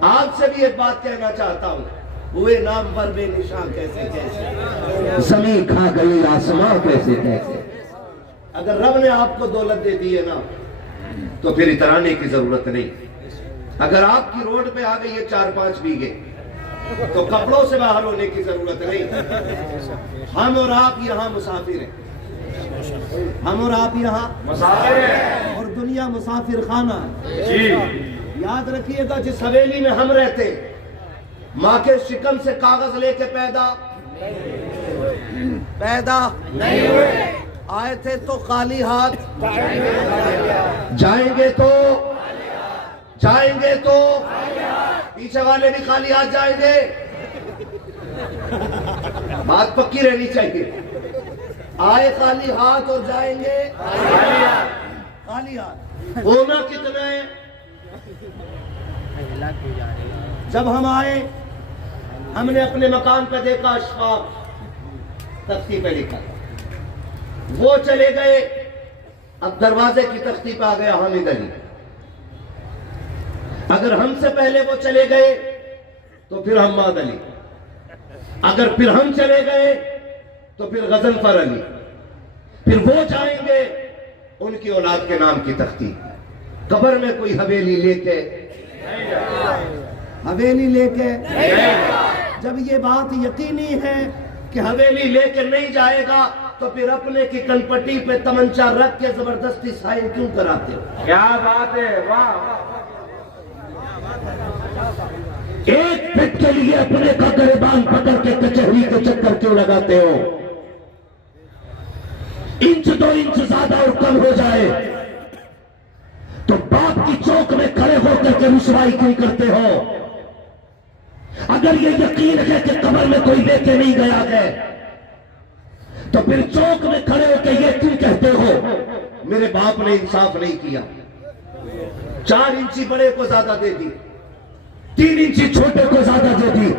آپ سے بھی ایک بات کہنا چاہتا ہوں، ہوئے نام پر بے نشان کیسے کیسے، زمین کھا گئی آسمان کیسے کیسے۔ اگر رب نے آپ کو دولت دے دی ہے نا تو پھر اترانے کی ضرورت نہیں۔ اگر آپ کی روڈ پہ آ گئی ہے 4-5 بیگھے تو کپڑوں سے باہر ہونے کی ضرورت نہیں۔ ہم اور آپ یہاں مسافر ہیں، ہم اور آپ یہاں مسافر ہیں، اور دنیا مسافر خانہ ہے۔ یاد رکھیے گا، جس حویلی میں ہم رہتے ماں کے شکم سے کاغذ لے کے پیدا نہیں ہوئے، آئے تھے تو خالی ہاتھ، جائیں گے تو پیچھے والے بھی خالی ہاتھ جائیں گے۔ بات پکی رہنی چاہیے، آئے خالی ہاتھ اور جائیں گے خالی ہاتھ۔ ہونا کتنا ہے؟ جب ہم آئے ہم نے اپنے مکان پہ دیکھا اشفاق تختی پہ لکھا، وہ چلے گئے، اب دروازے کی تختی پہ آ گیا حامد علی۔ اگر ہم سے پہلے وہ چلے گئے تو پھر حماد علی، اگر پھر ہم چلے گئے تو پھر غضنفر علی، پھر وہ جائیں گے ان کی اولاد کے نام کی تختی۔ قبر میں کوئی حویلی لے کے جب یہ بات یقینی ہے کہ حویلی لے کے نہیں جائے گا تو پھر اپنے کی کلپٹی پہ تمنچا رکھ کے زبردستی سائن کیوں کراتے ہو؟ کیا بات ہے، واہ۔ ایک فٹ کے لیے اپنے کا گریبان پکڑ کے کچہری کے چکر کیوں لگاتے ہو؟ انچ 2 انچ زیادہ اور کم ہو جائے تو باپ کی چوک میں کھڑے ہو کر کے رسوائی کیوں کرتے ہو؟ اگر یہ یقین ہے کہ قبر میں کوئی لے کے نہیں گیا ہے تو پھر چوک میں کھڑے ہو کے یہ کیوں کہتے ہو میرے باپ نے انصاف نہیں کیا؟ 4 انچی بڑے کو زیادہ دے دی، 3 انچی چھوٹے کو زیادہ دے دی،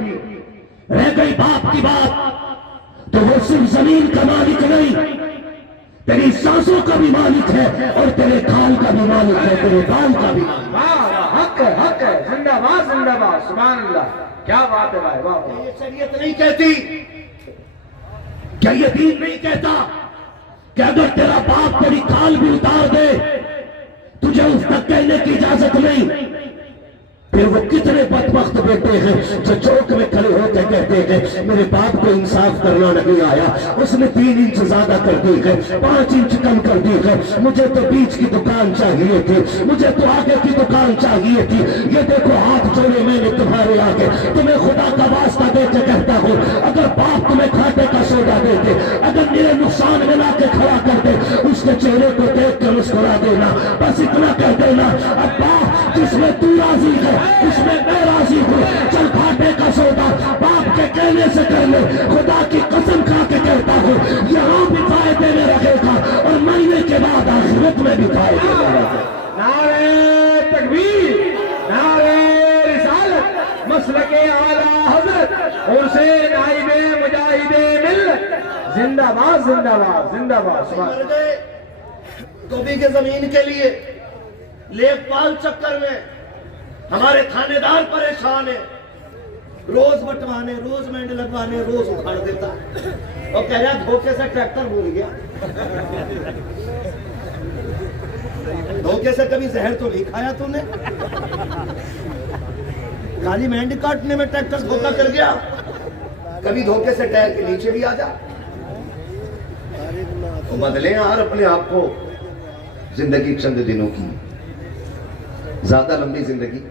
رہ گئی باپ کی بات تو وہ صرف زمین کا مالک نہیں، تیری سانسوں کا بھی مالک ہے اور تیرے کھال کا بھی مالک ہے، تیرے بال کا بھی مالک ہے۔ حق ہے، حق ہے، زندہ باد، زندہ باد، سبحان اللہ، کیا بات ہے بھائی، واہ۔ یہ شریعت نہیں کہتی، کیا یہ دین نہیں کہتا کہ اگر تیرا باپ تیری کھال بھی اتار دے تجھے اس تک کہنے کی اجازت نہیں؟ پھر وہ کتنے بدبخت بیٹے ہیں جو چوک میں کھڑے ہو کے کہتے ہیں میرے باپ کو انصاف کرنا نہیں آیا، اس نے 3 انچ زیادہ کر دی ہے، 5 انچ کم کر دی ہے، مجھے تو بیچ کی دکان چاہیے تھی، مجھے تو آگے کی دکان چاہیے تھی، یہ دیکھو ہاتھ جوڑے میں نے تمہارے آگے، تمہیں خدا کا واسطہ دے کے کہتا ہوں اگر باپ تمہیں کھاٹے کا سودا دیتے، اگر میرے نقصان میں لا کے کھڑا کر دے، اس کے چہرے کو دیکھ کر مسکرا دینا، بس اتنا کہہ دینا ابا جس میں تو راضی ہے اس میں میں راضی ہوں، چل گھاٹے کا سودا باپ کے کہنے سے کر لے، خدا کی قسم کھا کے کہتا ہوں یہاں بھی فائدے میں رہے گا اور مرنے کے بعد آخرت میں بھی فائدے میں رہے گا۔ نعرہ تکبیر، نعرہ رسالت، مسلک اعلیٰ حضرت حسین نائب مجاہد ملت، زندہ باد، زندہ باد، زندہ باد، سبحان اللہ۔ تو بھی کے زمین کے لیے لیک پال چکر میں ہمارے تھانے دار پریشان ہیں، روز بٹوانے، روز مینڈ لگوانے، روز اکھاڑ دیتا، اور کہہ رہا دھوکے سے ٹریکٹر بھول گیا۔ دھوکے سے کبھی زہر تو نہیں کھایا تو نے؟ خالی مینڈ کاٹنے میں ٹریکٹر دھوکا کر گیا، کبھی دھوکے سے ٹائر کے نیچے بھی آ جا۔ تو بدلیں یار اپنے آپ کو، زندگی چند دنوں کی، زیادہ لمبی زندگی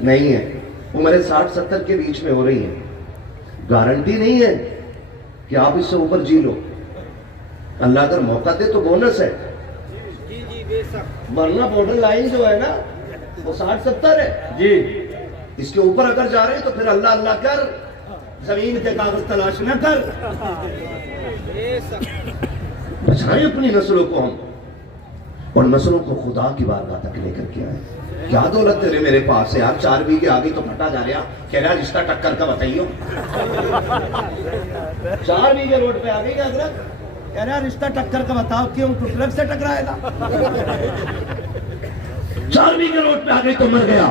نہیں ہے، عمریں 60-70 کے بیچ میں ہو رہی ہیں، گارنٹی نہیں ہے کہ آپ اس سے اوپر جی لو، اللہ اگر موقع دے تو بونس ہے، ورنہ بارڈر لائن جو ہے نا وہ 60-70 ہے جی، اس کے اوپر اگر جا رہے ہیں تو پھر اللہ اللہ کر، زمین کے کاغذ تلاش نہ کر، بچائیں اپنی نسلوں کو ہم، اور نسلوں کو خدا کی بارگاہ تک لے کر کے آئے۔ کیا دولت تیرے میرے پاس ہے یار، 4 بیگھے آگے تو پھٹا جا رہا، کہہ رہا رشتہ ٹکر کا بتائیو، 4 بیگھے روڈ پہ آگے کیا حضرت کہہ رہا رشتہ ٹکر کا بتاؤ، کیوں تو ٹرک سے ٹکرائے گا؟ 4 بیگھے روڈ پہ آگے تو مر گیا،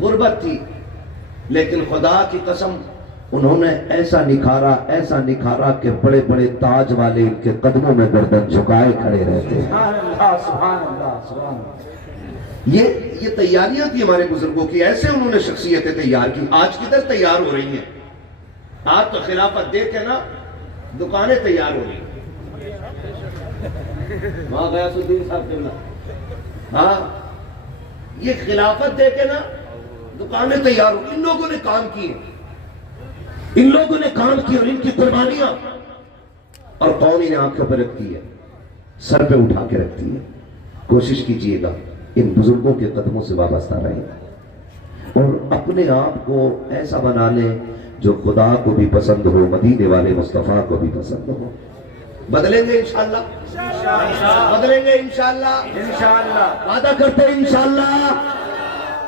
غربت تھی، لیکن خدا کی قسم انہوں نے ایسا نکھارا کہ بڑے بڑے تاج والے ان کے قدموں میں گردن جھکائے کھڑے رہتے ہیں۔ سبحان اللہ سبحان اللہ سبحان اللہ۔ یہ تیاریاں تھی ہمارے بزرگوں کی، ایسے انہوں نے شخصیتیں تیار کی۔ آج کدھر تیار ہو رہی ہیں؟ آج تو خلافت دے کے نا دکانیں تیار ہو رہی ہیں۔ وہاں غیاث الدین صاحب کے نا، ہاں یہ خلافت دے کے نا دکانیں تیار ہو۔ ان لوگوں نے کام کیے، ان لوگوں نے کام کیا اور ان کی قربانیاں، اور قوم انہیں آنکھوں پر رکھتی ہے، سر پہ اٹھا کے رکھتی ہے۔ کوشش کیجئے گا ان بزرگوں کے قدموں سے وابستہ رہیں اور اپنے آپ کو ایسا بنا لیں جو خدا کو بھی پسند ہو، مدینے والے مصطفیٰ کو بھی پسند ہو۔ بدلیں گے انشاءاللہ، بدلیں گے انشاءاللہ، انشاءاللہ وعدہ کرتے ہیں انشاءاللہ۔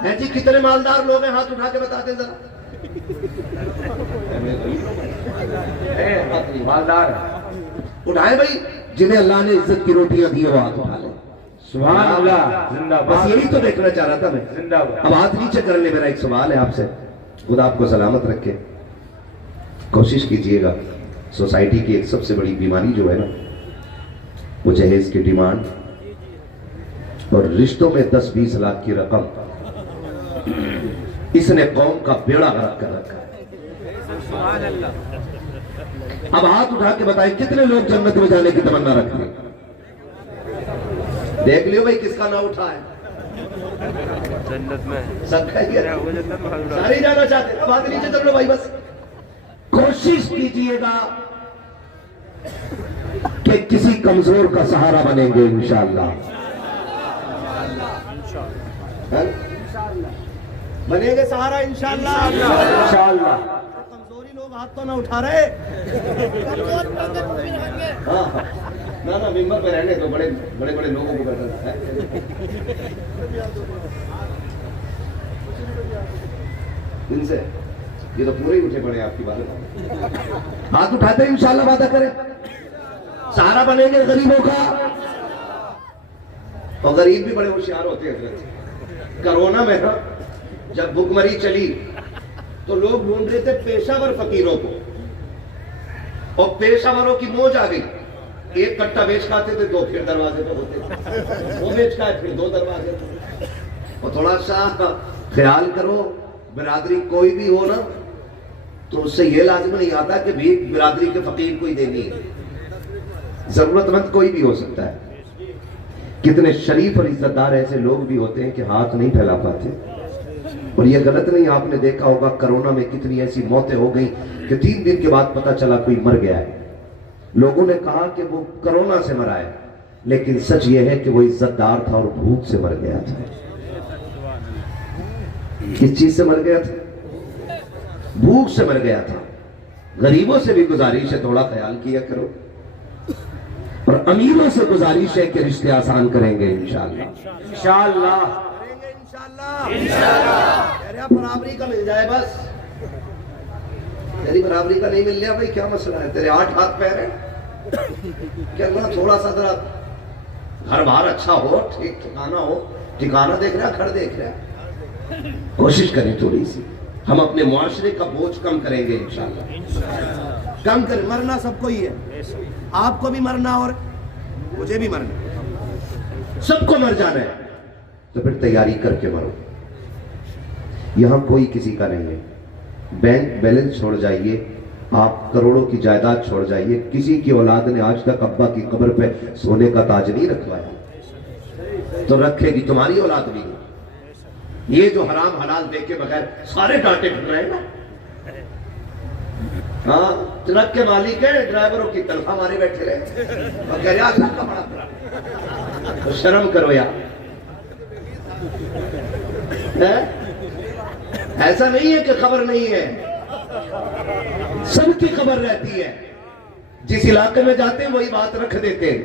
ہیں جی کتنے مالدار لوگ ہیں؟ ہاتھ اٹھا کے بتاتے ذرا۔ مالدار اٹھائے بھائی، جنہیں اللہ نے عزت کی روٹیاں دی وہ ہاتھ اٹھا لیں۔ سبحان اللہ، زندہ بس باد یہی تو دیکھنا چاہ رہا تھا میں۔ زندہ باد۔ اب ہاتھ نیچے کر لیں، میرا ایک سوال ہے آپ سے، خدا آپ کو سلامت رکھے۔ کوشش کیجئے گا، سوسائٹی کی ایک سب سے بڑی بیماری جو ہے نا وہ جہیز کی ڈیمانڈ اور رشتوں میں 10-20 لاکھ کی رقم، اس نے قوم کا بیڑا غرق کر رکھا ہے۔ اب ہاتھ اٹھا کے بتائیں کتنے لوگ جنت میں جانے کی تمنا رکھتے ہیں؟ دیکھ لیو بھائی کس کا نہ اٹھا ہے۔ جنت میں سب کا ہی ہے، سارے ہی جانا چاہتے ہیں۔ اب ہاتھ نیچے کر لو بھائی، بس کوشش کیجئے گا کہ کسی کمزور کا سہارا بنیں گے انشاءاللہ۔ بنیں گے سہارا انشاءاللہ۔ انشاءاللہ کمزوری لوگ ہاتھ تو نہ اٹھا رہے، ہاں نہ ممبر پہ رہنے تو بڑے بڑے لوگوں کو کرتا ہے۔ ان سے یہ تو پورے ہی اٹھے پڑے آپ کی بات۔ ہاتھ اٹھاتے ہیں انشاءاللہ، وعدہ کریں سہارا بنیں گے غریبوں کا۔ اور غریب بھی بڑے ہوشیار ہوتے ہیں۔ کرونا میں نا جب بھوک مری چلی تو لوگ ڈھونڈ رہے تھے پیشہ ور فقیروں کو، اور پیشہ وروں کی موج آ گئی۔ ایک کٹا بیچ کھاتے تھے، 2 پھر دروازے پہ ہوتے تھے، وہ بیچ کھائے پھر 2 دروازے پہ۔ اور تھوڑا سا خیال کرو، برادری کوئی بھی ہو نا تو اس سے یہ لازم نہیں آتا کہ بھی برادری کے فقیر کو ہی دینی ہے، ضرورت مند کوئی بھی ہو سکتا ہے۔ کتنے شریف اور عزت دار ایسے لوگ بھی ہوتے ہیں کہ ہاتھ نہیں پھیلا پاتے، اور یہ غلط نہیں۔ آپ نے دیکھا ہوگا کرونا میں کتنی ایسی موتیں ہو گئیں کہ 3 دن کے بعد پتہ چلا کوئی مر گیا ہے۔ لوگوں نے کہا کہ وہ کرونا سے مرا ہے، لیکن سچ یہ ہے کہ وہ عزت دار تھا اور بھوک سے مر گیا تھا۔ کس چیز سے مر گیا تھا؟ بھوک سے مر گیا تھا۔ غریبوں سے بھی گزارش ہے تھوڑا خیال کیا کرو، اور امیروں سے گزارش ہے کہ رشتے آسان کریں گے انشاءاللہ۔ انشاءاللہ انشاءاللہ برابری کا مل جائے بس۔ تیری برابری کا نہیں مل لیا بھائی کیا مسئلہ ہے؟ تیرے 8 ہاتھ پیر ہیں کہ اللہ تھوڑا سا ذرا گھر باہر اچھا ہو، ٹھیک ٹھکانہ ہو، ٹھکانہ دیکھ رہا گھر دیکھ رہا۔ کوشش کریں تھوڑی سی، ہم اپنے معاشرے کا بوجھ کم کریں گے انشاءاللہ۔ کم کریں، مرنا سب کو ہی ہے، آپ کو بھی مرنا اور مجھے بھی مرنا، سب کو مر جانا ہے، تو پھر تیاری کر کے مرو۔ یہاں کوئی کسی کا نہیں ہے، بینک بیلنس چھوڑ جائیے، آپ کروڑوں کی جائیداد چھوڑ جائیے، کسی کی اولاد نے آج تک ابا کی قبر پہ سونے کا تاج نہیں رکھوایا، تو رکھے گی تمہاری اولاد بھی۔ یہ جو حرام حلال دیکھ کے بغیر سارے ڈانٹے پھر رہے نا، ہاں ٹرک کے مالک ہیں، ڈرائیوروں کی تنخواہ مارے بیٹھے رہے، اور کہہ رہے اللہ کا بڑا کرا، تو شرم کرو یار۔ ایسا نہیں ہے کہ خبر نہیں ہے، سب کی خبر رہتی ہے، جس علاقے میں جاتے ہیں وہی بات رکھ دیتے ہیں۔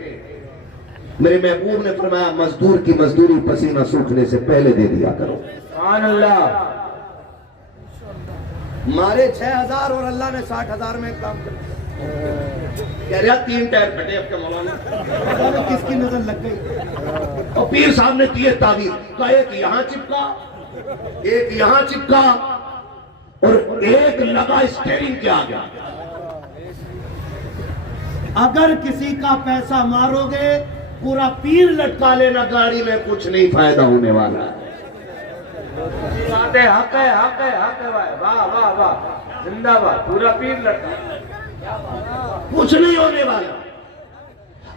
میرے محبوب نے فرمایا مزدور کی مزدوری پسینہ سوکھنے سے پہلے دے دیا کرو۔ سبحان اللہ۔ مارے 6000 اور اللہ نے 60,000 میں کام کر کہہ رہا 3 ٹائر پھٹے اب کے مولانا، کس کی نظر لگ گئی؟ اور پیر صاحب نے دیے تعویذ، کہا ایک یہاں چپکا ایک یہاں چپکا اور ایک لگا اسٹیئرنگ کے آگے. اگر کسی کا پیسہ مارو گے پورا پیر لٹکا لینا گاڑی میں, کچھ نہیں فائدہ ہونے والا. حق ہے حق ہے حق ہے بھائی. واہ واہ واہ, زندہ باد, پورا پیر لٹکا, کچھ نہیں ہونے والا.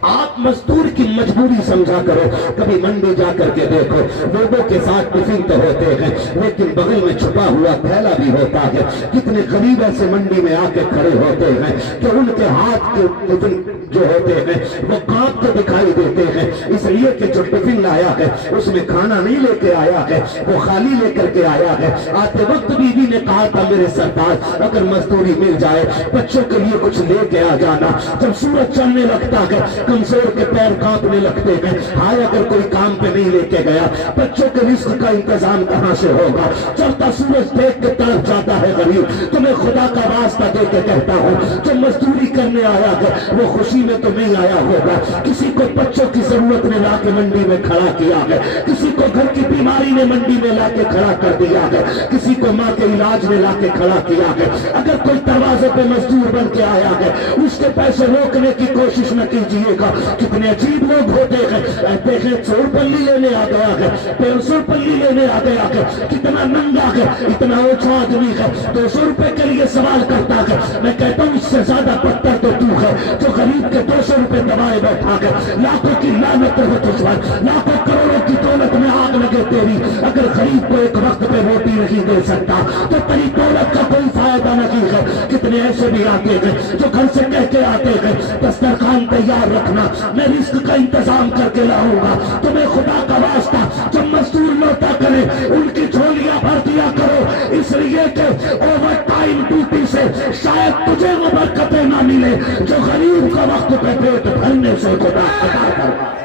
آپ مزدور کی مجبوری سمجھا کرو. کبھی منڈی جا کر کے دیکھو, لوگوں کے ساتھ ٹفن تو ہوتے ہیں لیکن بغل میں چھپا ہوا تھیلا بھی ہوتا ہے. کتنے غریب ایسے منڈی میں آ کے کھڑے ہوتے ہیں کہ ان کے ہاتھ کے ٹفن جو ہوتے ہیں وہ کانپتے دکھائی دیتے ہیں, اس لیے کہ جو ٹفن لایا ہے اس میں کھانا نہیں لے کے آیا ہے, وہ خالی لے کر کے آیا ہے. آتے وقت بیوی نے کہا تھا میرے سردار اگر مزدوری مل جائے بچوں کے لیے کچھ لے کے آ جانا. جب سورج چڑھنے لگتا ہے کمزور کے پیر کانپنے لگتے ہیں, ہائے اگر کوئی کام پہ نہیں لے کے گیا بچوں کے رزق کا انتظام کہاں سے ہوگا. چڑھتا سورج دیکھ کے تڑپ جاتا ہے غریب. تمہیں خدا کا واسطہ دے کے کہتا ہوں جو مزدوری کرنے آیا ہے وہ خوشی میں تو نہیں آیا ہوگا. کسی کو بچوں کی ضرورت نے لا کے منڈی میں کھڑا کیا ہے, کسی کو گھر کی بیماری نے منڈی میں لا کے کھڑا کر دیا ہے, کسی کو ماں کے علاج نے لا کے کھڑا کیا ہے. اگر کوئی دروازے پہ مزدور بن کے آیا ہے اس کے پیسے روکنے کی کوشش نہ کیجیے گا. کتنے عجیب لوگ ہوتے ہیں, دیکھیں 100 پلی لینے آ گیا ہے, 150 پلی لینے آ گیا ہے, کتنا ننگا ہے, اتنا اوچھا آدمی ہے, 200 روپے کے لیے سوال کرتا ہے. میں کہتا ہوں اس سے زیادہ پتھر تو تو ہے جو غریب کے 200 روپے دبائے بیٹھا ہے. لاکھوں کی لعنت ہو تجھ پر, لاکھوں کروڑوں کی دولت میں آگ لگے تیری. اگر غریب کو ایک وقت پہ روٹی نہیں دے سکتا تو تیری دولت کا کوئی فائدہ نہیں ہے. کتنے ایسے بھی آتے ہیں جو گھر سے کہہ کے آتے ہیں دسترخوان تیار رکھنا, میں رزق کا انتظام کر کے لاؤں گا. تمہیں خدا کا واسطہ جب مزدور لوٹا کرے ان کی جھولیاں بھر دیا کرو, اس لیے کہ اوور ٹائم ڈیوٹی سے شاید تجھے وہ برکتیں نہ ملے جو غریب کا وقت پہ پیٹ بھرنے سے خدا عطا کرے.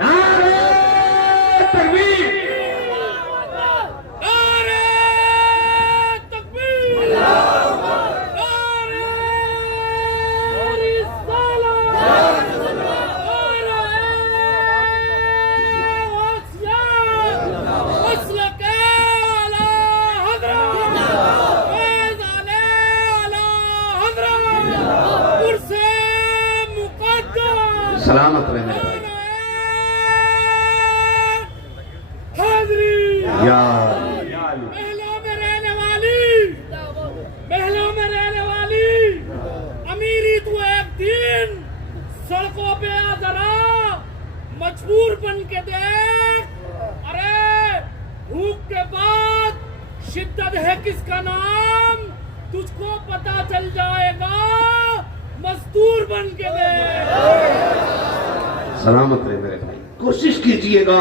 سلامت رہے میرے بھائی. محلوں میں رہنے والی امیری تو ایک دن سڑکوں پہ آ ذرا مجبور بن کے دیکھ. ارے بھوک کے بعد شدت ہے کس کا نام تجھ کو پتا چل جائے گا. مزدور بن کے دیکھ. سلامت رہے میرے بھائی. کوشش کیجئے گا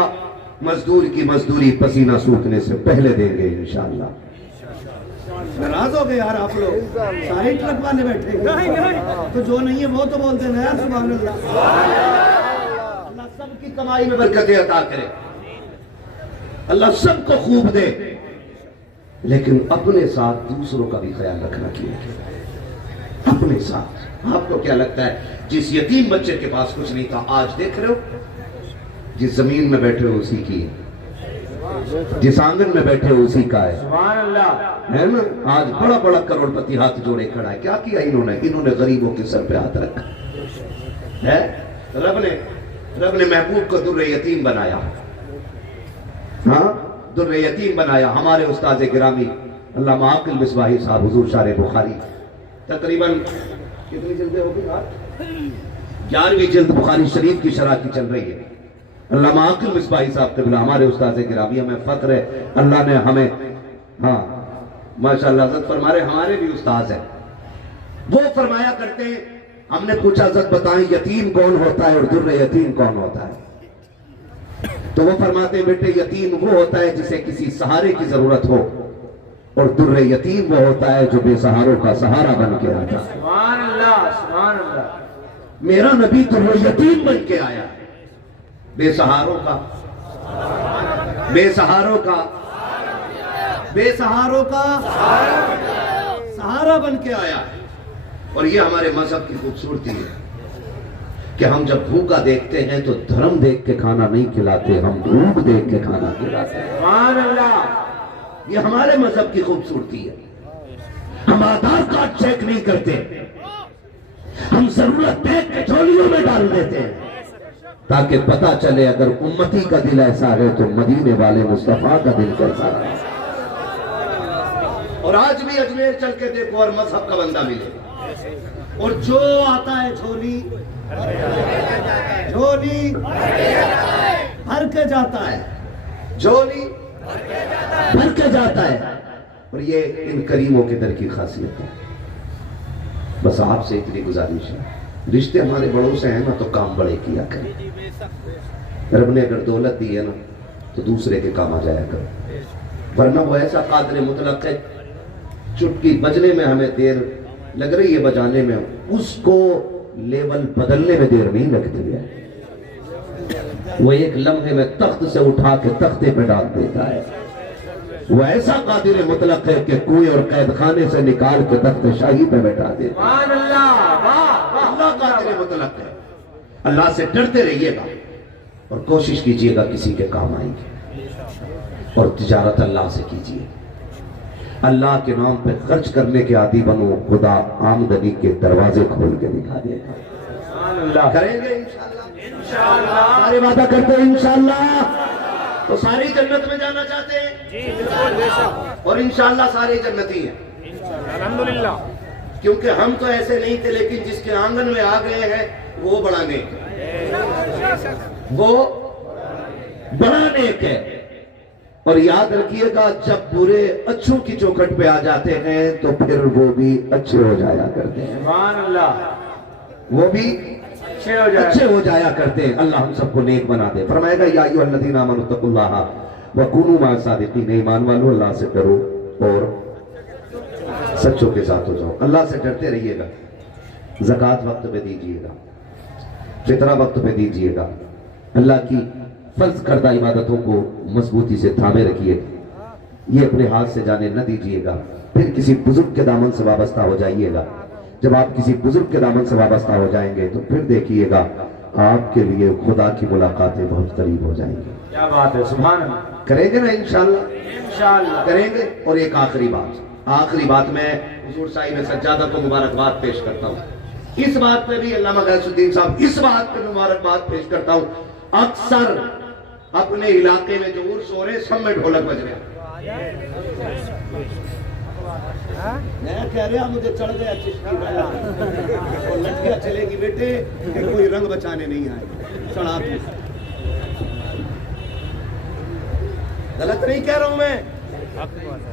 مزدور کی مزدوری پسینہ سوکھنے سے پہلے دیں گے انشاءاللہ. ناراض ہو گئے یار آپ لوگ, سارے ٹرک والے بیٹھے تو جو نہیں ہے وہ تو بولتے ہیں یار. سبحان اللہ. اللہ سب کی کمائی میں برکتیں عطا کرے, اللہ سب کو خوب دے, لیکن اپنے ساتھ دوسروں کا بھی خیال رکھنا چاہیے. اپنے ساتھ آپ کو کیا لگتا ہے جس یتیم بچے کے پاس کچھ نہیں تھا آج دیکھ رہے ہو جس زمین میں بیٹھے ہو اسی کی, جس آنگن میں بیٹھے ہو اسی کا ہے. سبحان اللہ ہے نا. آج بڑا بڑا کروڑ پتی ہاتھ جوڑے کھڑا ہے. کیا کیا انہوں نے غریبوں کے سر پہ ہاتھ رکھا ہے. رب نے محبوب کو در یتیم بنایا. ہاں در یتیم بنایا. ہمارے استاد گرامی علامہ عاقل مصباحی صاحب حضور شارح بخاری تقریباً کتنی جلدیں ہوگی, 11ویں جلد بخاری شریف کی شرح کی چل رہی ہے. علامہ عاقل مصباحی صاحب قبلہ ہمارے استاد گرامی, ہمیں فخر ہے اللہ نے ہمیں, ہاں ماشاءاللہ حضرت فرما رہے ہمارے بھی استاد ہیں. وہ فرمایا کرتے ہیں, ہم نے پوچھا حضرت بتائیں یتیم کون ہوتا ہے اور در یتیم کون ہوتا ہے؟ تو وہ فرماتے ہیں بیٹے یتیم وہ ہوتا ہے جسے کسی سہارے کی ضرورت ہو, اور در یتیم وہ ہوتا ہے جو بے سہاروں کا سہارا بن کے آتا ہے. سبحان اللہ سبحان اللہ. میرا نبی تو وہ یتیم بن کے آیا, بے سہاروں کا سہارا بن کے آیا. اور یہ ہمارے مذہب کی خوبصورتی ہے کہ ہم جب بھوکا دیکھتے ہیں تو دھرم دیکھ کے کھانا نہیں کھلاتے, ہم بھوک دیکھ کے کھانا کھلاتے ہیں. سبحان اللہ. یہ ہمارے مذہب کی خوبصورتی ہے. ہم آدھار کارڈ چیک نہیں کرتے, ہم ضرورت دیکھ کے جھولیوں میں ڈال دیتے ہیں تاکہ پتا چلے اگر امتی کا دل ایسا ہے تو مدینے والے مصطفیٰ کا دل کیسا ہے. اور آج بھی اجمیر چل کے دیکھو اور مذہب کا بندہ ملے, اور جو آتا ہے جھولی بھر کے جاتا ہے, جھولی بھر کے جاتا ہے. اور یہ ان کریموں کے در کی خاصیت ہے. بس آپ سے اتنی گزارش ہے, رشتے ہمارے بڑوں سے ہیں نا تو کام بڑے کیا کریں. رب نے اگر دولت دی ہے نا تو دوسرے کے کام آ جایا کرو, ورنہ وہ ایسا قادر مطلق ہے, چٹکی بجنے میں ہمیں دیر لگ رہی ہے بجانے میں, اس کو لیول بدلنے میں دیر نہیں لگتی ہے. وہ ایک لمحے میں تخت سے اٹھا کے تختے پہ ڈال دیتا ہے. وہ ایسا قادر مطلق ہے کہ کوئی اور قید خانے سے نکال کے تخت شاہی پہ بیٹھا دیتا ہے. اللہ قادر مطلق ہے. اللہ سے ڈرتے رہیے گا اور کوشش کیجئے گا کسی کے کام آئیں گے, اور تجارت اللہ سے کیجئے. اللہ کے نام پہ خرچ کرنے کے عادی بنو, خدا آمدنی کے دروازے کھول کے دکھا دے گا. کریں گے انشاءاللہ, سارے وعدہ کرتے ہیں انشاءاللہ. تو ساری جنت میں جانا چاہتے ہیں اور انشاءاللہ سارے جنتی ہیں الحمدللہ. کیونکہ ہم تو ایسے نہیں تھے, لیکن جس کے آنگن میں آ گئے ہیں وہ بڑا نیک ہے, وہ بڑا نیک ہے. اور یاد رکھیے گا جب برے اچھوں کی چوکھٹ پہ آ جاتے ہیں تو پھر وہ بھی اچھے ہو جایا کرتے ہیں. سبحان اللہ, وہ بھی اچھے ہو جایا کرتے ہیں. اللہ ہم سب کو نیک بنا دے. فرمائے گا یا ایھا الذین آمنوا اتقوا اللہ وکونوا مع الصادقین, ایمان والو اللہ سے ڈرو اور سچوں کے ساتھ ہو جاؤ. اللہ سے ڈرتے رہیے گا, زکوٰۃ وقت پہ دیجیے گا, فطرہ وقت پہ دیجیے گا, اللہ کی فرض کردہ عبادتوں کو مضبوطی سے تھامے رکھیے, یہ اپنے ہاتھ سے جانے نہ دیجیے گا. پھر کسی بزرگ کے دامن سے وابستہ ہو جائیے گا. جب آپ کسی بزرگ کے دامن سے وابستہ ہو جائیں گے تو پھر دیکھیے گا آپ کے لیے خدا کی ملاقاتیں بہت قریب ہو جائیں گی. کیا بات ہے, سبحان اللہ. کریں گے نا انشاءاللہ, انشاءاللہ کریں گے. اور ایک آخری بات میں حضور صاحب سجادہ کو مبارکباد پیش کرتا ہوں. اس بات پہ بھی علامہ غیاث الدین صاحب اس بات پہ مبارکباد پیش کرتا ہوں, اکثر اپنے علاقے میں جو عرس ہو رہے سب میں ڈھولک بج رہے ہیں. میں کہہ رہا مجھے چڑھ گیا چشتی والا, اور لٹکیا چلے گی بیٹے کہ کوئی رنگ بچانے نہیں آئے. چڑھا دو, غلط نہیں کہہ رہا ہوں میں.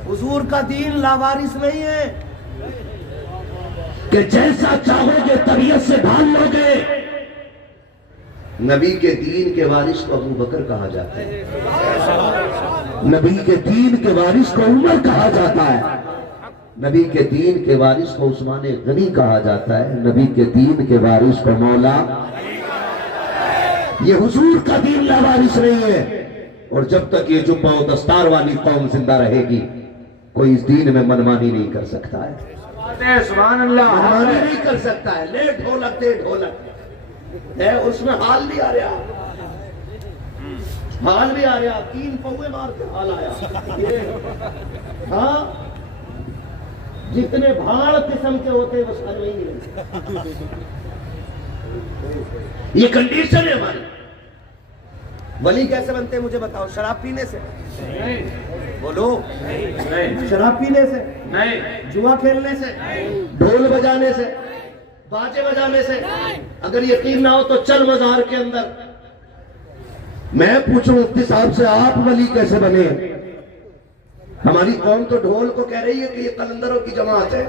حضور کا دین لاوارث نہیں ہے کہ جیسا چاہو گے طبیعت سے ڈھال لو گے. نبی کے دین کے وارث کو ابو بکر کہا جاتا ہے, نبی کے دین کے وارث کو عمر کہا جاتا ہے, نبی کے دین کے وارث کو عثمان غنی کہا جاتا ہے, نبی کے دین کے وارث کو مولا. یہ حضور کا دین لاوارث نہیں ہے. اور جب تک یہ جبہ و دستار والی قوم زندہ رہے گی کوئی اس دین میں منمانی نہیں کر سکتا ہے. سبحان اللہ, منمانی نہیں کر سکتا ہے. لے ڈھولک دے ڈھولک ہے, اس میں حال بھی آ رہا, حال بھی آ رہا, 3 پوے مار کے حال آیا. ہاں, جتنے بھاڑ قسم کے ہوتے وہ سارے وہی نہیں. یہ کنڈیشن ہے ہماری. ولی کیسے بنتے ہیں مجھے بتاؤ؟ شراب پینے سے؟ بولو, شراب پینے سے نہیں, جوا کھیلنے سے, ڈھول بجانے سے, باجے بجانے سے. اگر یقین نہ ہو تو چل مزار کے اندر, میں پوچھوں مفتی صاحب سے آپ ولی کیسے بنے؟ ہماری قوم تو ڈھول کو کہہ رہی ہے کہ یہ قلندروں کی جماعت ہے.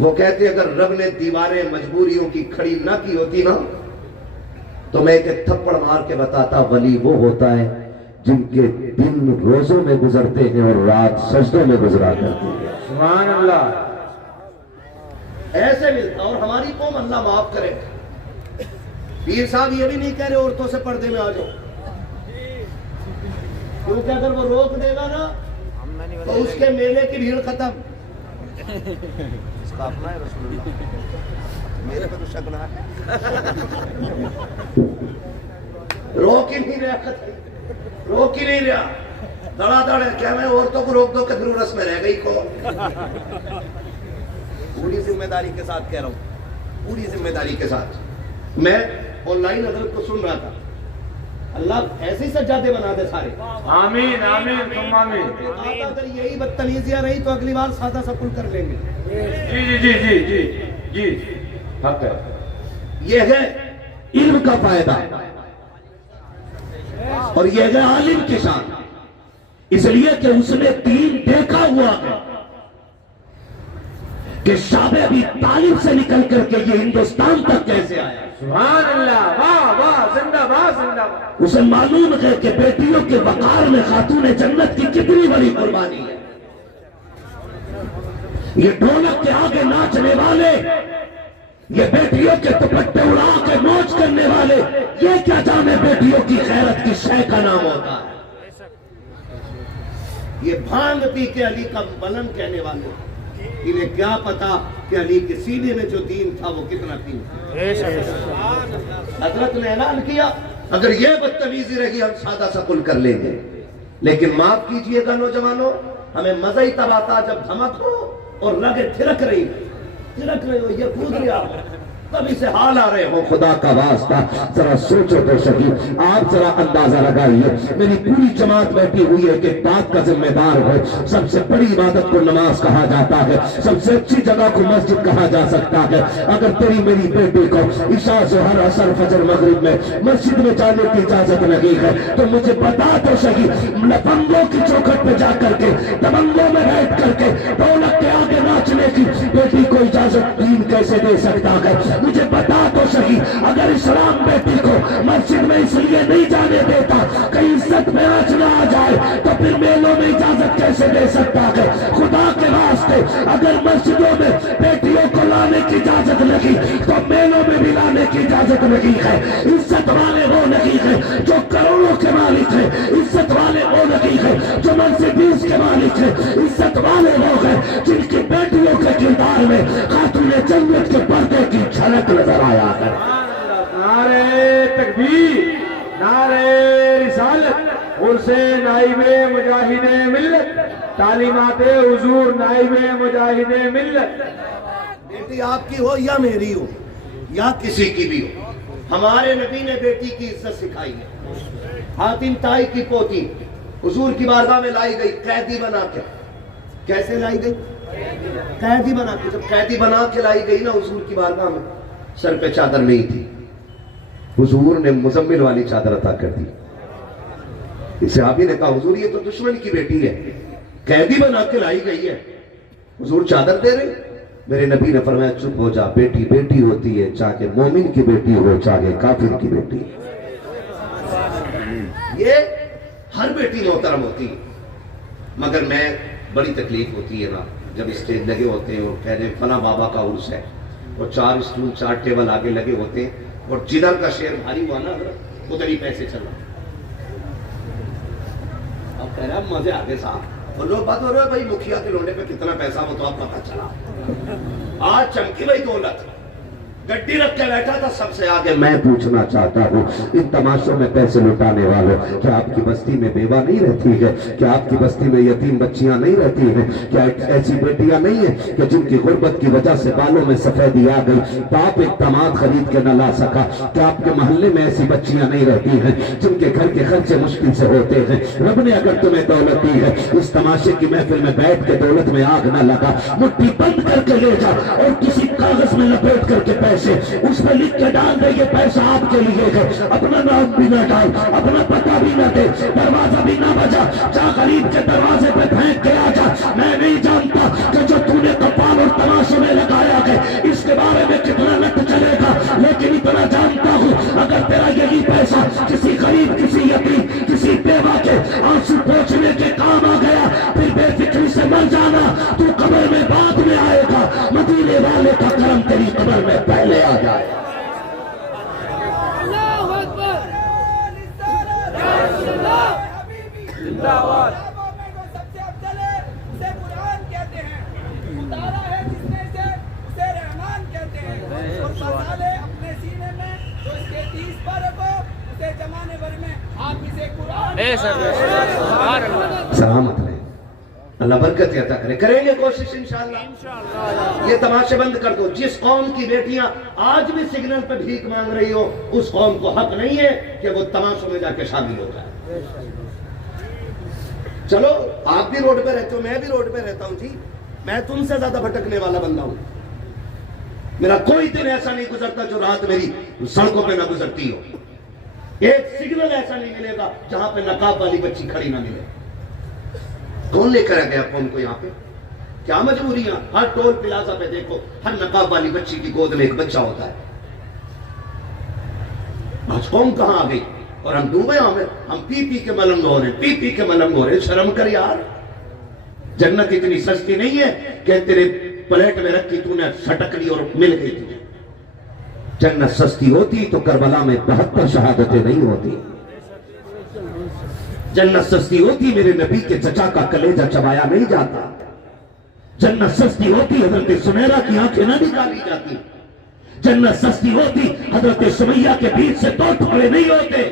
وہ کہتے اگر رب نے دیواریں مجبوریوں کی کھڑی نہ کی ہوتی نا تو میں ایک تھپڑ مار کے بتاتا ولی وہ ہوتا ہے جن کے دن روزوں میں گزرتے ہیں اور رات سجدوں میں گزرا کرتے ہیں. سبحان اللہ. ایسے ملتا. اور ہماری قوم اللہ معاف کرے, پیر صاحب یہ بھی نہیں کہہ رہے عورتوں سے پردے میں آ جاؤ, کیونکہ اگر وہ روک دے گا نا تو اس کے میلے کی بھیڑ ختم. اس کا اپنا ہے رسول اللہ, میرے پہ تو شک نہ ہے. روک ہی نہیں رہا, روک ہی نہیں رہا. دڑا دڑ ہے کیا میں عورتوں کو روک دو کہ پھر رس میں رہ گئی کو پوری ذمہ داری کے ساتھ کہہ رہا ہوں، پوری ذمہ داری کے ساتھ. میں آن لائن حضرت کو سن رہا تھا، اللہ ایسے ہی سجادے بنا دے سارے. آمین آمین ثم آمین. اگر یہی بدتمیزیاں رہی تو اگلی بار سادہ سکول کر لیں گے. جی جی جی جی جی جی حق ہے. یہ ہے علم کا فائدہ اور یہ ہے عالم کی شان، اس لیے کہ اس نے دین دیکھا ہوا ہے کہ شعبے ابھی طالب سے نکل کر کے یہ ہندوستان تک کیسے آیا. سبحان اللہ، واہ واہ، زندہ باد زندہ باد. اسے معلوم ہے کہ بیٹیوں کے وقار میں خاتون جنت کی کتنی بڑی قربانی ہے. یہ ڈھولک کے آگے ناچنے والے، یہ بیٹیوں کے دوپٹے اڑا کے موج کرنے والے، یہ کیا جانے بیٹیوں کی خیرت کی شے کا نام ہوتا ہے. یہ بھانگ پی کے علی کا بلند کہنے والے، انہیں کیا پتا کہ علی کے سینے میں جو دین تھا وہ کتنا دین تھا. حضرت نے اعلان کیا اگر یہ بدتمیزی رہی ہم سادہ سا کل کر لیں گے، لیکن معاف کیجئے گا نوجوانوں، ہمیں مزہ ہی تب آتا جب دھمک ہو اور لگے تھرک رہی ہو، یہ کود رہا ہو، تبھی سے حال آ رہے ہو. خدا کا واسطہ ذرا سوچو تو صحیح، آپ ذرا اندازہ لگائیے. میری پوری جماعت بیٹھی ہوئی ہے کہ بات کا ذمہ دار ہو. سب سے بڑی عبادت کو نماز کہا جاتا ہے، سب سے اچھی جگہ کو مسجد کہا جا سکتا ہے. اگر تیری میری بیٹی کو عشاء ظہر عصر فجر مغرب میں مسجد میں جانے کی اجازت نہیں ہے تو مجھے بتا تو صحیح، لفنگوں کی چوکھٹ پہ جا کر کے، دبنگوں میں بیٹھ کر کے ڈھولک کے آگے ناچنے کی بیٹی کو اجازت دین کیسے دے سکتا ہے؟ مجھے بتا تو صحیح، اگر اسلام بیٹی کو مسجد میں اس لیے نہیں جانے دیتا کہ عزت میں آنچ نہ آ جائے تو پھر میلوں میں اجازت کیسے دے سکتا ہے؟ خدا کے واسطے اگر مسجدوں میں بیٹیوں کو لانے کی اجازت لگی تو میلوں میں بھی لانے کی اجازت لگی ہے. عزت والے وہ نہیں ہے جو کروڑوں کے مالک ہیں، عزت والے وہ نہیں ہے جو مرسیڈیز کے مالک ہیں، عزت والے وہ ہیں جن کی بیٹیوں کے کردار میں خاتون جنت کے پردے کی جھلک نظر آیا ہے. نعرہ تکبیر، نعرہ رسالت، عرس نائب مجاہد ملت، تعلیمات حضور نائب مجاہد ملت. بیٹی آپ کی ہو یا میری ہو یا کسی کی بھی ہو، ہمارے نبی نے بیٹی کی عزت سکھائی ہے. حاتم طائی کی پوتی حضور کی بارگاہ میں لائی گئی قیدی بنا کے. کیسے لائی گئی؟ قیدی بنا کے. جب قیدی بنا کے لائی گئی نا حضور کی بارگاہ میں، سر پہ چادر نہیں تھی، حضور نے مزمل والی چادر عطا کر دی. صحابی نے کہا حضور یہ تو دشمن کی بیٹی ہے، قیدی بنا کے لائی گئی ہے، حضور چادر دے رہے. میرے نبی نے فرمایا چپ ہو جا، بیٹی بیٹی ہوتی ہے، چاہے مومن کی بیٹی ہو چاہے کافر کی بیٹی. یہ ہر بیٹی محترم ہوتی ہے، مگر میں بڑی تکلیف ہوتی ہے نا جب اسٹیج لگے ہوتے ہیں اور کہہ رہے فلاں بابا کا عرس ہے اور 4 اسٹول 4 ٹیبل آگے لگے ہوتے ہیں اور جدھر کا شیر بھاری ہوا نا ادھر ہی پیسے چل رہا. اب کہہ رہا مزے آگے صاحب اور لوگ بات ہو رہے ہیں بھائی مکھیا کے لوٹے پہ کتنا پیسہ وہ تو آپ پتہ چلا. آج چمکی بھائی دولت گڈی رکھ کے بیٹھا تھا سب سے آگے. میں پوچھنا چاہتا ہوں ان تماشوں میں پیسے لٹانے والوں، کیا آپ کی بستی میں بیوہ نہیں رہتی ہے؟ کیا آپ کی بستی میں یتیم بچیاں نہیں رہتی ہیں؟ کیا ایسی بیٹیاں نہیں ہیں کہ جن کی غربت کی وجہ سے بالوں میں سفیدی آ گئی، باپ ایک داماد خرید کے نہ لا سکا؟ کیا آپ کے محلے میں ایسی بچیاں نہیں رہتی ہیں جن کے گھر کے خرچے مشکل سے ہوتے ہیں؟ رب نے اگر تمہیں دولت دی ہے، اس تماشے کی محفل میں بیٹھ کے دولت میں آگ نہ لگا، مٹھی بند کر کے لے جا اور کسی کاغذ میں لپیٹ کر کے اس پہ لکھ کے ڈال دے یہ پیسہ آپ کے لیے ہے. اپنا نام بھی نہ ڈال، اپنا پتہ بھی نہ دے، دروازہ بھی نہ بجا، جا غریب کے دروازے پہ پھینک کے آ جا. میں نہیں جانتا کہ جو تو نے کپال اور تماشے میں لگایا ہے اس کے بارے میں کتنا لٹ چلے گا، لیکن اتنا جانتا ہوں اگر تیرا یہی پیسہ کسی غریب، کسی یتیم، کسی بیوہ کے آنسو پوچھنے کے کام آ گیا پھر بے فکری سے مر جانا. تو قبر میں بعد میں آئے گا، مدینے والے کا کرم تیری قبر میں پہلے آ جائے. اللہ اکبر، زندہ باد. سب سے افضل ہے اسے قرآن کہتے ہیں، اتارا ہے جس نے اسے رحمان کہتے ہیں، اور فضالے اپنے سینے میں جو اس کے 30 پر کو اسے زمانے بھر میں آپ اسے قرآن اللہ برکت عطا کرے. کریں گے کوشش انشاءاللہ. یہ تماشے بند کر دو. جس قوم کی بیٹیاں آج بھی سگنل پہ بھیک مانگ رہی ہو اس قوم کو حق نہیں ہے کہ وہ تماشوں میں جا کے شامل ہو جائے. چلو آپ بھی روڈ پہ رہتے ہو, میں بھی روڈ پہ رہتا ہوں. جی میں تم سے زیادہ بھٹکنے والا بندہ ہوں. میرا کوئی دن ایسا نہیں گزرتا جو رات میری سڑکوں پہ نہ گزرتی ہو. ایک سگنل ایسا نہیں ملے گا جہاں پہ نقاب والی بچی کھڑی نہ ملے. کون لے کر گیا قوم کو یہاں پہ؟ کیا مجبوریاں؟ ہر ٹول پلازا پہ دیکھو ہر نقاب والی بچی کی گود میں ایک بچہ ہوتا ہے. آج قوم کہاں آ گئی اور ہم ڈوبے ہم پی پی کے ملنگ ہو رہے ہیں, پی پی کے ملنگ ہو رہے ہیں. شرم کر یار. جنت اتنی سستی نہیں ہے کہ تیرے پلیٹ میں رکھی تو نے سٹک لی اور مل گئی تجھے. جنت سستی ہوتی تو کربلا میں 72 شہادتیں نہیں ہوتی. جنت سستی ہوتی میرے نبی کے چچا کا کلیجہ چبایا نہیں جاتا. جنت سستی ہوتی حضرت سمیرہ کی آنکھیں نہ نکالی جاتی. جنت سستی ہوتی حضرت سمیہ کے بیچ سے 2 ٹکڑے نہیں ہوتے.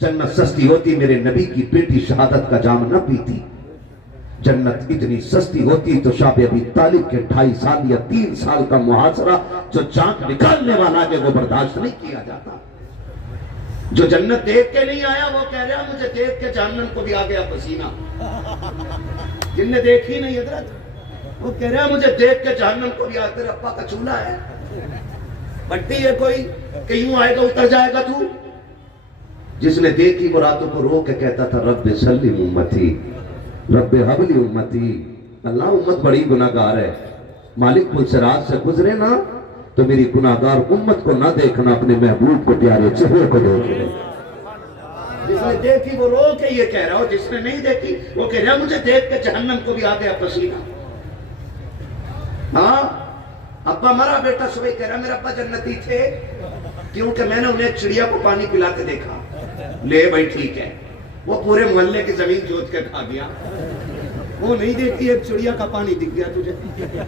جنت سستی ہوتی میرے نبی کی بیٹی شہادت کا جام نہ پیتی. جنت اتنی سستی ہوتی تو شاہ ابی طالب کے 2.5 سال یا 3 سال کا محاصرہ جو جان نکالنے والا ہے وہ برداشت نہیں کیا جاتا. جو جنت دیکھ کے نہیں آیا وہ کہہ رہا مجھے دیکھ کے جہنم کو بھی آ گیا پسینہ. جن نے دیکھی نہیں حضرت وہ کہہ رہا مجھے دیکھ کے جہنم کو بھی آ. تیرے ابا کا چولہا ہے, بٹی ہے کوئی کہ یوں آئے گا اتر جائے گا تو. جس نے دیکھی وہ راتوں کو رو کے کہتا تھا رب سلم امتی رب حبلی امتی. اللہ امت بڑی گناہگار ہے, مالک پل سے رات سے گزرے نا تو میری گناہگار امت کو نہ دیکھنا, اپنے محبوب کو پیارے چہرے کو دیکھنا. جس نے دیکھی وہ رو کے یہ کہہ رہا ہو, جس نے نہیں دیکھی وہ کہہ رہا مجھے دیکھ کے جہنم کو بھی آ گیا پسینہ. ہاں ابا مرا, بیٹا صبح کہہ رہا میرا ابا جنتی تھے کیونکہ میں نے انہیں چڑیا کو پانی پلاتے دیکھا. لے بھائی ٹھیک ہے, وہ پورے محلے کی زمین جوت کے کھا گیا. وہ نہیں دیکھتی ایک چڑیا کا پانی دکھ گیا تجھے.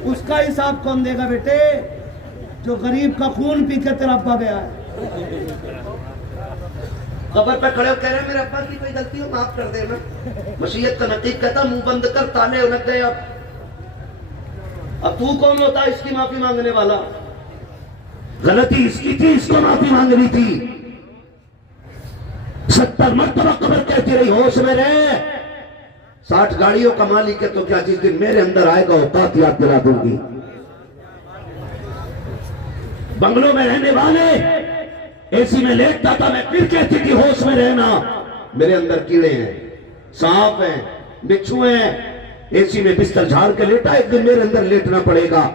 اس کا حساب کون دے گا بیٹے جو غریب کا خون پی کے تیرا ابا گیا ہے؟ قبر پہ کھڑے ہو کہہ رہے میرے ابا کی کوئی غلطی ہو معاف کر دینا. مشیت کا نقیب کہتا منہ بند کر, تالے لگ گئے. اب تو کون ہوتا اس کی معافی مانگنے والا؟ غلطی اس کی تھی, اس کو معافی مانگنی تھی. 70 مرتبہ قبر کہتی رہی ہوش میں رہے. 60 گاڑیوں کا مالک ہے تو کیا جس دن میرے اندر آئے گا اوقات یاد دلا دوں گی. بنگلوں میں رہنے والے اے سی میں لیٹتا تھا, میں پھر کہتی تھی ہوش میں رہنا. میرے اندر کیڑے ہیں, سانپ ہیں, بچھو ہیں. اے سی میں بستر جھاڑ کے لیٹا, ایک دن میرے اندر لیٹنا پڑے گا.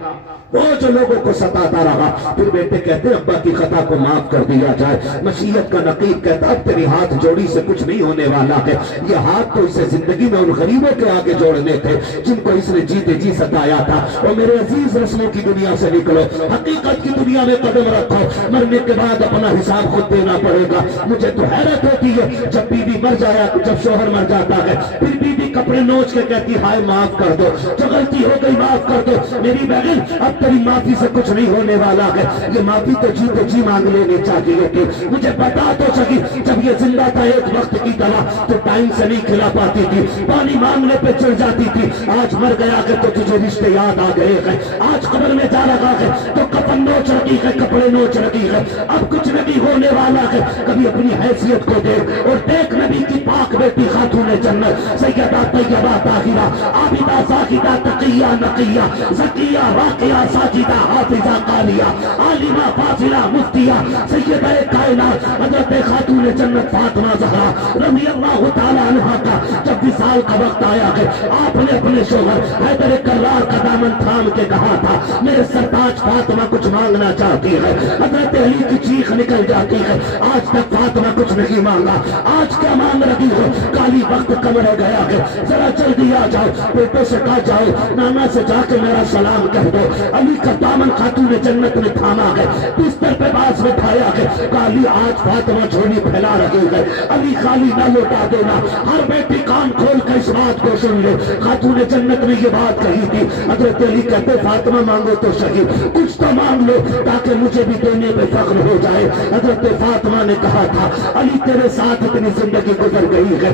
وہ جو لوگوں کو ستاتا رہا پھر بیٹے کہتے ابا کی خطا کو معاف کر دیا جائے. مشیت کا نقیب کہتا اب تیری ہاتھ جوڑی سے کچھ نہیں ہونے والا ہے. یہ ہاتھ تو اسے زندگی میں ان غریبوں کے آگے جوڑنے تھے جن کو اس نے جیتے جی ستایا تھا. اور میرے عزیز رسموں کی دنیا سے نکلو, حقیقت کی دنیا میں قدم رکھو. مرنے کے بعد اپنا حساب خود دینا پڑے گا. مجھے تو حیرت ہوتی ہے جب بیوی مر جایا, جب شوہر مر جاتا ہے پھر بیوی کپڑے نوچ کے کہتی ہائے معاف کر دو, جو غلطی ہو گئی معاف کر دو. میری بہن اب تیری معافی سے کچھ نہیں ہونے والا ہے. یہ معافی تو جیتے جی مانگ لینے چاہیے کہ مجھے بتا تو سکی جب یہ زندہ تھا ایک وقت کی دوا تو ٹائم سے نہیں کھلا پاتی تھی, پانی مانگنے پہ چڑھ جاتی تھی. آج مر گیا کہ تو تجھے رشتے یاد آ گئے ہیں. آج قبر میں جا رہا ہے تو کفن نوچ رکھی ہے, کپڑے نوچ رکھی ہے. اب کچھ نہیں ہونے والا ہے. کبھی اپنی حیثیت کو دیکھ اور دیکھ نبی کی پاک بیٹی خاتون جنت سیدہ طیبہ طاہرہ عابدہ زاہدہ تقیہ نقیہ زکیہ راقیہ ساجدہ حافظہ قالیہ عالمہ فاضلہ مفتیہ سیدہ کائنات حضرت خاتون جنت فاطمہ زہرا رضی اللہ تعالیٰ عنہا کا جب وصال کا وقت آیا ہے آپ نے اپنے شوہر حیدر کرار کا دامن تھام کے کہا تھا میرے سرتاج فاطمہ کچھ مانگنا چاہتی ہے. حضرت علی کی چیخ نکل جاتی ہے آج تک فاطمہ کچھ نہیں مانگا, آج کیا مانگ رہی ہو؟ کالی وقت کم رہ گیا ہے, ذرا جلدی آ جاؤ. بیٹے سے کہا جاؤ نانا سے جا کے میرا سلام کہہ دو. علی کا دامن خاتون جنت نے تھاما ہے, بستر پہ باز بٹھایا ہے. کالی آج فاطمہ جھولی پھیلا رہی ہے. علی خالی نہ لوٹا دینا. ہر بیٹی کان کھول کے اس بات کو سن لے, خاتون جنت نے یہ بات کہی تھی. حضرت علی کہتے فاطمہ مانگو تو صحیح, کچھ تو مانگ لو تاکہ مجھے بھی دینے پہ فخر ہو جائے. حضرت فاطمہ نے کہا تھا علی تیرے ساتھ اتنی زندگی گزر گئی ہے,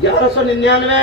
1199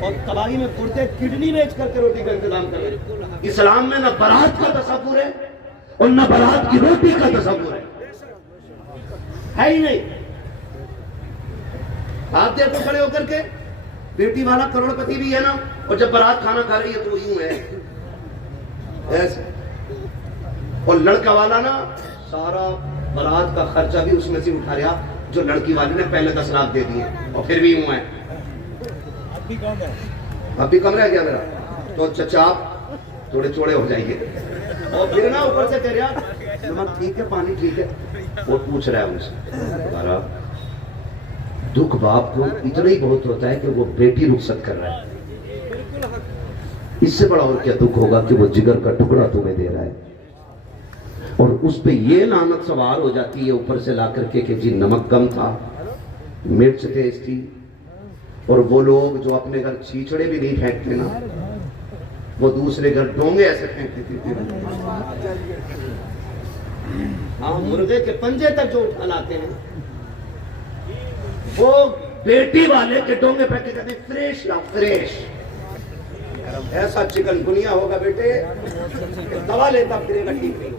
اور تباہی میں کرتے کڈنی بیچ کر کے روٹی کا انتظام کر رہے ہیں۔ اسلام میں نہ برات کا تصور ہے اور نہ برات کی روٹی کا تصور ہے ہی نہیں۔ آپ دیکھو کھڑے ہو کر کے بیٹی والا کروڑ پتی بھی ہے نا، اور جب برات کھانا کھا رہی ہے تو یوں ہے ایسے، اور لڑکا والا نا سارا برات کا خرچہ بھی اس میں سے اٹھا رہا جو لڑکی والے نے پہلے 10 لاکھ دے دیے، اور پھر بھی یوں ہے۔ اب بھی کم رہ گیا میرا تو چچا آپ تھوڑے چوڑے ہو جائیں گے، اور پھر نا اوپر سے کہہ رہا نمک ٹھیک ہے، پانی ٹھیک ہے، وہ پوچھ رہا ہے ان سے۔ دکھ باپ کو اتنا ہی بہت ہوتا ہے کہ وہ بیٹی رخصت کر رہا ہے، اس سے بڑا اور کیا دکھ ہوگا کہ وہ جگر کا ٹکڑا تمہیں دے رہا ہے، اور اس پہ یہ لعنت سوار ہو جاتی ہے اوپر سے لا کر کے کہ جی نمک کم تھا، مرچ تیز تھی۔ اور وہ لوگ جو اپنے گھر چھیچڑے بھی نہیں پھینکتے نا، وہ دوسرے گھر ڈونگے ایسے پھینکتے تھے، ہاں مرغے کے پنجے تک جو اٹھا لاتے ہیں، وہ بیٹی والے کے ڈونگے پھینکتے کہتے ہیں فریش لاؤ فریش۔ ایسا چکن گنیا ہوگا بیٹے دوا لیتا پھرے گا ٹھیک نہیں،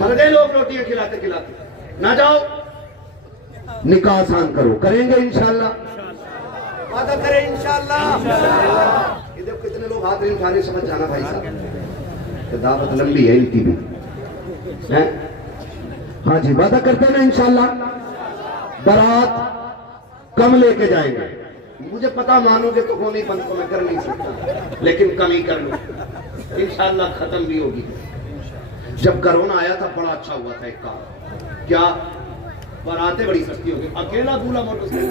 مر گئے لوگ روٹیاں کھلاتے کھلاتے۔ نہ جاؤ نکاح آسان کرو، کریں گے انشاءاللہ، وعدہ کریں انشاءاللہ۔ یہ دیکھو کتنے لوگ ہاتھ نہیں اٹھا رہے، سمجھ جانا بھائی صاحب کہ دعوت لمبی ہے ان کی بھی، ہاں جی وعدہ کرتے نا انشاءاللہ۔ برات کم لے کے جائیں گے، مجھے پتا مانو گے تو قومی بند کو میں کر نہیں سکتا، لیکن کم ہی کر لوں انشاءاللہ، ختم بھی ہوگی۔ جب کرونا آیا تھا بڑا اچھا ہوا تھا ایک کام، کیا براتیں بڑی سستی ہو گئی، اکیلا دولہا موٹر سائیکل،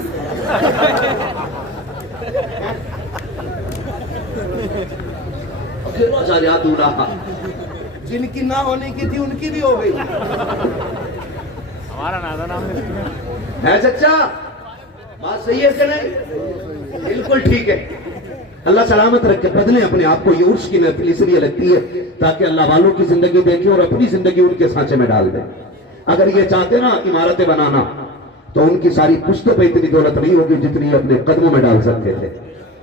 اکیلا جا رہا دولہا، جن کی نہ ہونے کی تھی ان کی بھی ہو گئی۔ ہمارا نادا نام ہے چچا بات صحیح ہے کہ نہیں؟ بالکل ٹھیک ہے۔ اللہ سلامت رکھے، بدلیں اپنے آپ کو، یہ عرش کی محفل اس لیے لگتی ہے تاکہ اللہ والوں کی زندگی دیکھیں اور اپنی زندگی ان کے سانچے میں ڈال دیں۔ اگر یہ چاہتے نا عمارتیں بنانا تو ان کی ساری پشتوں پہ اتنی دولت نہیں ہوگی جتنی اپنے قدموں میں ڈال سکتے تھے،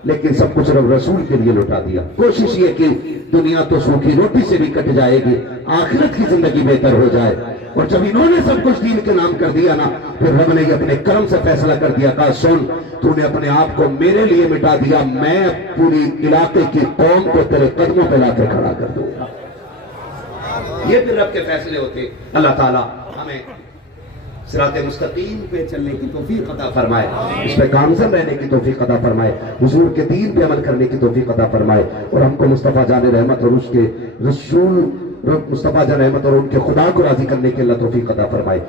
لیکن سب کچھ رب رسول کے لیے لٹا دیا۔ کوشش یہ کہ دنیا تو سوکھی روٹی سے بھی کٹ جائے گی، آخرت کی زندگی بہتر ہو جائے، اور جب انہوں نے سب کچھ دین کے نام کر دیا نا، پھر رب نے یہ اپنے کرم سے فیصلہ کر دیا، کہا سن تو نے اپنے آپ کو میرے لیے مٹا دیا، میں پوری علاقے کی قوم کو تیرے قدموں پہ لا کے کھڑا کر دوں گا۔ یہ پھر رب کے فیصلے ہوتے۔ اللہ تعالیٰ ہمیں صراط مستقیم پہ چلنے کی توفیق عطا فرمائے، اس پہ گامزن رہنے کی توفیق عطا فرمائے، حضور کے دین پہ عمل کرنے کی توفیق عطا فرمائے، اور ہم کو مصطفیٰ جان رحمت اور اس کے رسول مصطفیٰ جان رحمت اور ان کے خدا کو راضی کرنے کی اللہ توفیق عطا فرمائے۔